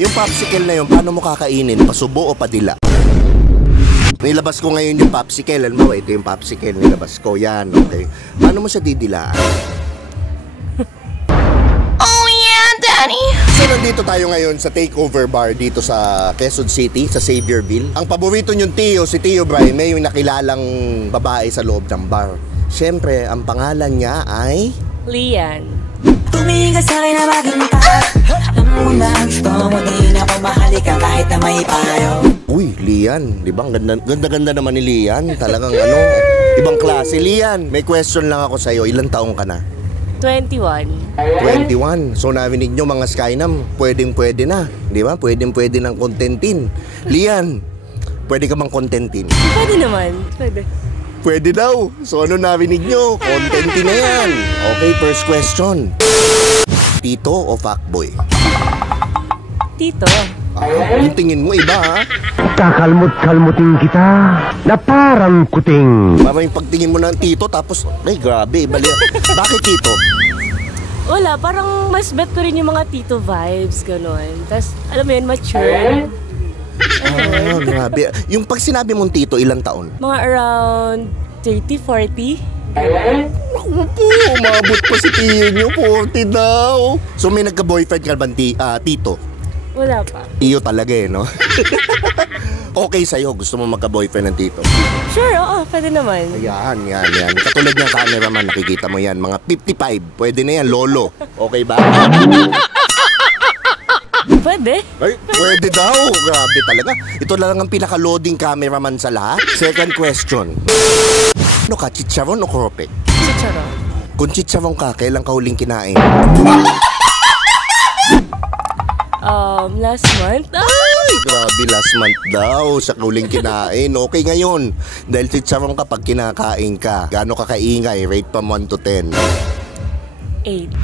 Yung popsicle na yun, paano mo kakainin? Pasubo o padila? Nilabas ko ngayon yung popsicle. Alam mo, ito yung popsicle. Nilabas ko yan, okay? Paano mo siya didilaan? Oh yeah, Daddy! So nandito tayo ngayon sa Takeover Bar dito sa Quezon City, sa Xavierville. Ang paborito niyong Tio, si Tio Bray, may yung nakilalang babae sa loob ng bar. Siyempre, ang pangalan niya ay... Lian. Tumingin ka sa'kin na maging ka. Alam mo na gusto mo din ako mahalikan kahit na may payo. Uy, Lian, di ba? Ganda-ganda naman ni Lian. Talagang ibang klase. Lian, may question lang ako sa'yo. Ilang taong ka na? 21. 21. So narinig nyo mga Skynam, pwedeng-pwede na. Di ba? Pwedeng-pwede ng kontentin. Lian, pwede ka bang kontentin? Pwede naman. Pwede. Pwede daw. So ano narinig nyo? Kontentin na yan. Okay, first question. Tito o fuckboy? Tito. Yung tingin mo iba ha? Kakalmot-kalmutin kita na parang kuting. Parang yung pagtingin mo ng tito tapos, ay grabe, bali. Bakit tito? Wala, parang mas bet ko rin yung mga tito vibes, gano'n. Tapos, alam mo yun, mature. Grabe. Yung pag sinabi mong tito, ilang taon? Mga around 30, 40. Opo, umabot pa si tiyo nyo, 40 daw. So may nagka-boyfriend ka bang tito? Wala pa. Tiyo talaga no? Okay sa'yo, gusto mo magka-boyfriend ng tito? Sure, oo, pwede naman. Yan. Katulad ng cameraman, nakikita mo yan. Mga 55, pwede na yan, lolo. Okay ba? Pwede. Ay, pwede daw. Grabe talaga. Ito lang ang pinaka-loading cameraman sa lahat. Second question. Ano ka, chicharon o krope? Chicharon. Kung chicharon ka, kailan ka huling kinain? Last month. Ay, grabe, last month daw sa huling kinain. Okay ngayon. Dahil chicharon ka pag kinakain ka. Gaano ka kaingay? Rate from 1 to 10. 8.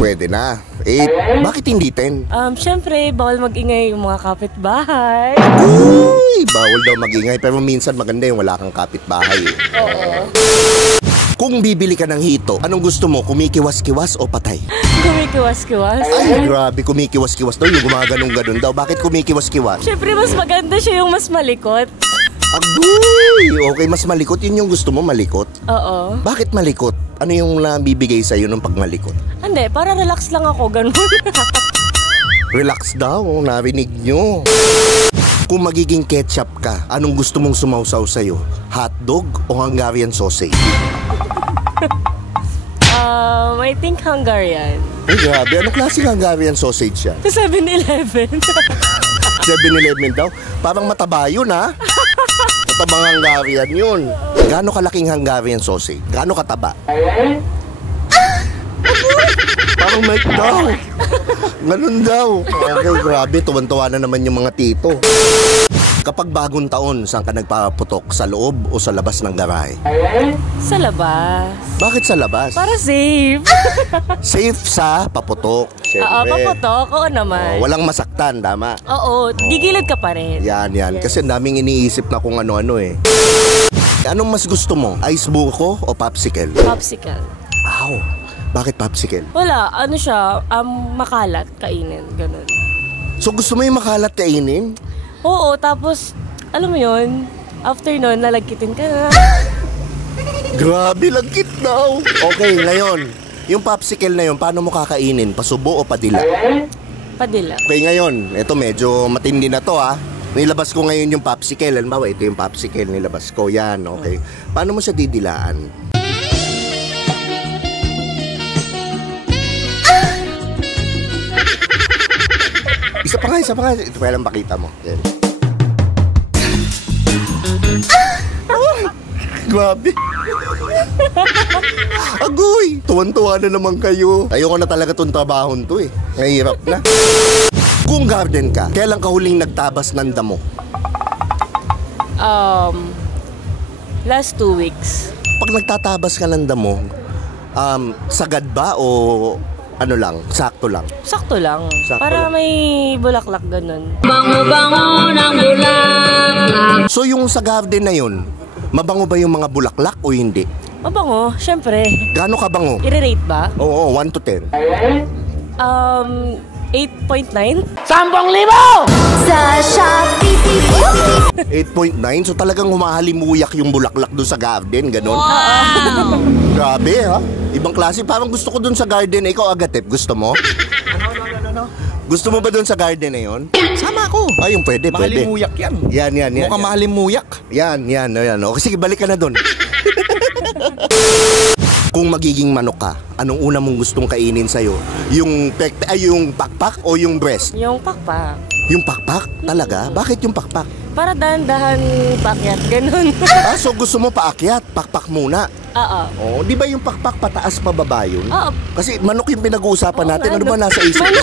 Pwede na. 8. Bakit hindi 10? Syempre, bawal mag-ingay yung mga kapitbahay. Uy, bawal daw magingay. Pero minsan maganda yung wala kang kapitbahay. Oo. Kung bibili ka ng hito, anong gusto mo? Kumikiwas-kiwas o patay? Kumikiwas-kiwas. Ay, grabe, kumikiwas-kiwas daw. Yung gumaganong-ganon daw. Bakit kumikiwas-kiwas? Syempre, mas maganda siya yung mas malikot. Agoy! Okay, mas malikot. Yun yung gusto mo, malikot? Oo. Bakit malikot? Ano yung nabibigay sa'yo nung pagmalikot? Hindi, para relax lang ako, ganun. Relax daw, narinig nyo. Kung magiging ketchup ka, anong gusto mong sumausaw sa'yo? Hotdog o Hungarian sausage? I think Hungarian. Ay, grabe. Anong klaseng Hungarian sausage yan? Sa 7-Eleven. 7-Eleven daw? Parang mataba yun, ha? Matabang Hungarian yun. Gaano kalaking Hungarian sausage? Gaano kataba? Parang Mike daw. Ganun daw. Okay, grabe. Tuwan-tuwa na naman yung mga tito. Kapag bagong taon, saan ka nagpaputok? Sa loob o sa labas ng garahe? Sa labas. Bakit sa labas? Para safe. Safe sa paputok. Oo, Siyempre. paputok. Oo naman. Walang masaktan, tama? Oo, gigilid ka pa rin. Yan. Kasi daming iniisip na kung ano-ano eh. Anong mas gusto mo? Ice buko o popsicle? Popsicle. Ow! Bakit popsicle? Wala, ano siya, makalat, kainin, ganun. So gusto mo yung makalat kainin? Oo, tapos, alam mo yun, after nun, lalagkitin ka na. Grabe, lagkit daw. Okay, ngayon, yung popsicle na yun, paano mo kakainin? Pasubo o padila? Padila. Okay, ngayon, ito medyo matindi na to ha. Nilabas ko ngayon yung popsicle. Halimbawa, ito yung popsicle, nilabas ko yan, okay. Paano mo siya didilaan? Isa pa nga. Ito pa lang pakita mo. Yan. Grabe. Agoy! Tuwan-tuwa na naman kayo. Ayoko na talaga tong trabahon to eh. Mahirap na. Kung garden ka, kailan ka huling nagtabas ng damo? Last 2 weeks. Pag nagtatabas ka ng damo, sagad ba o ano lang, sakto lang? Sakto lang. Sakto Para lang. may bulaklak ganun. Bango-bango ng bulaklak. So yung sa garden na yun, mabango ba yung mga bulaklak o hindi? Mabango, syempre. Gaano kabango? I-rate ba? Oo, 1 to 10. 8.9? 8.9? So talagang humahalimuyak yung bulaklak doon sa garden, ganon? Grabe ha? Ibang klase. Parang gusto ko doon sa garden. Ikaw, Agatep, gusto mo? Ano? Gusto mo ba doon sa garden na yun? Sama ako. Ay, yung pwede. Mahalimuyak yan. Yan. Mukhang mahalimuyak. Yan. Okay, sige, balik ka na doon. Kung magiging manok ka, anong una mong gustong kainin sa'yo? Yung pakpak o yung breast? Yung pakpak. Yung pakpak? Talaga? Bakit yung pakpak? Para dahan-dahan pakyat, ganun. So gusto mo paakyat, pakpak muna. Oo. Oh, di ba yung pakpak pataas pababa yun? Oo. Kasi manok yung pinag-uusapan Oo, natin. Ano manok. ba nasa isip mo?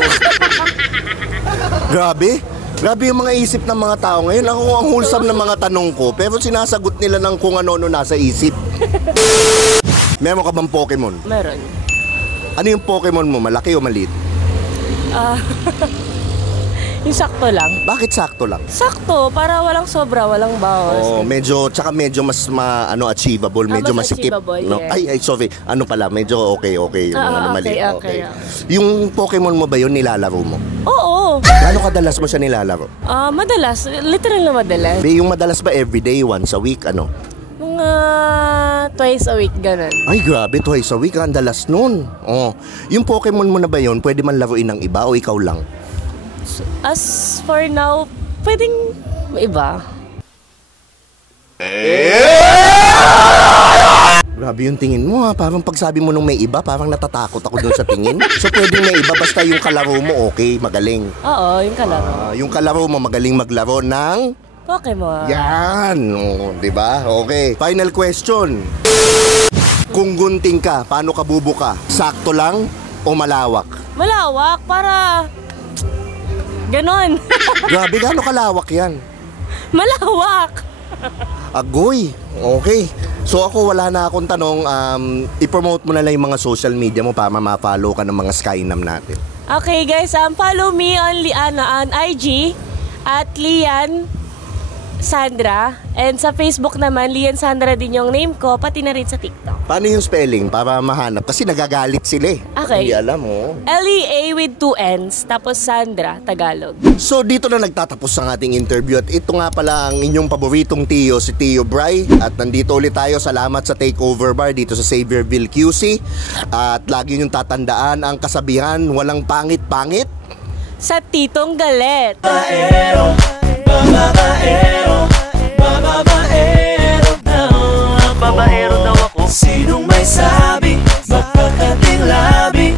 Grabe yung mga isip ng mga tao ngayon. Ako ang wholesome ng mga tanong ko, pero sinasagot nila ng kung ano-ano nasa isip. Meron ka bang Pokemon? Meron. Ano yung Pokemon mo? Malaki o maliit? Yung sakto lang. Bakit sakto lang? Sakto, para walang sobra, walang bawas. Oh, medyo mas achievable, medyo mas masikip. achievable, No? yes. Ay, sorry. Ano pala, medyo okay yung Ah, mali. okay. Yung Pokemon mo ba yun nilalaro mo? Oo. Gaano kadalas mo siya nilalaro? Madalas. Literal na madalas. Yung madalas ba everyday, once a week, ano? Mga twice a week, ganun. Ay, grabe, twice a week, ang dalas nun. Oh. Yung Pokemon mo na ba yun, pwede man laruin ng iba o ikaw lang? As for now, pwedeng iba. Grabe yung tingin mo ha, parang pagsabi mo nung may iba, parang natatakot ako dun sa tingin. So pwedeng may iba, basta yung kalaro mo okay, magaling. Oo, yung kalaro. Yung kalaro mo magaling maglaro ng... Pokemon. Yan, di ba? Okay. Final question. Kung gunting ka, paano ka bubuka? Sakto lang o malawak? Malawak, para... Ganon. Grabe, gaano kalawak yan? Malawak. Agoy. Okay. So ako wala na akong tanong, i-promote mo na lang yung mga social media mo para ma-follow ka ng mga Skynam natin. Okay guys, follow me on IG at Lian Sandra. And sa Facebook naman, Lian Sandra din yung name ko, pati na rin sa TikTok. Paano yung spelling para mahanap? Kasi nagagalit sila eh. Okay. Hindi alam mo. Lea with 2 N's, tapos Sandra, Tagalog. So dito na nagtatapos ang ating interview. At ito nga pala ang inyong paboritong Tio, si Tio Bry. At nandito ulit tayo. Salamat sa Takeover Bar dito sa Xavierville, QC. At lagi niyong tatandaan ang kasabihan, walang pangit-pangit. Sa Titong Galet. Babaero daw ako. Sinong may sabi, magkakating labi